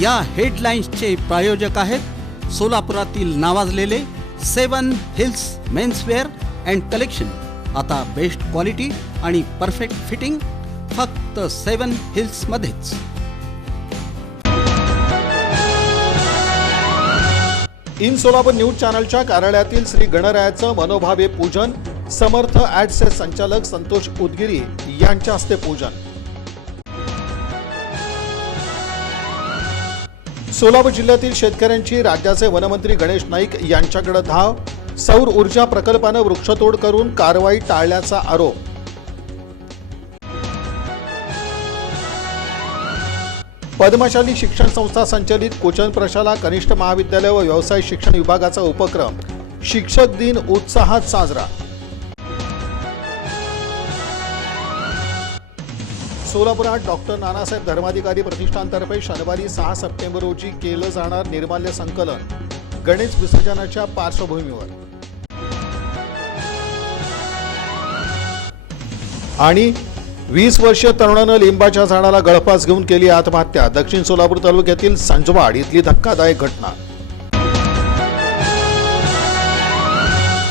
या हेडलाईन्सचे प्रायोजक आहेत सोलापुरातील नावाजलेले 7 हिल्स मेन्सवेअर अँड कलेक्शन। आता बेस्ट क्वालिटी आणि परफेक्ट फिटिंग फक्त 7 हिल्स मध्येच। इन सोलापूर न्यूज चॅनलच्या कार्यालयातील श्री गणरायाचं मनोभावे पूजन, समर्थ ॲड्सचे संचालक संतोष उदगिरी यांच्या हस्ते पूजन। सोलापूर जिल्ह्यातील शेतकऱ्यांची राज्याचे वनमंत्री गणेश नाईक यांच्याकडे धाव, सौर ऊर्जा प्रकल्पाने वृक्षतोड करून कारवाई टाळल्याचा आरोप। पद्मशाली शिक्षण संस्था संचलित कोचन प्रशाला कनिष्ठ महाविद्यालय व व्यवसाय शिक्षण विभागाचा उपक्रम शिक्षक दिन उत्साहात साजरा। सोलापुरात डॉक्टर नानासाहेब धर्माधिकारी प्रतिष्ठानतर्फे शनिवारी 6 सप्टेंबर रोजी केलं जाणार निर्माल्य संकलन गणेश विसर्जनाच्या पार्श्वभूमीवर। आणि 20 वर्षीय तरुणानं लिंबाच्या झाडाला गळफास घेऊन केली आत्महत्या। दक्षिण सोलापूर तालुक्यातील संजवाड इथली धक्कादायक घटना।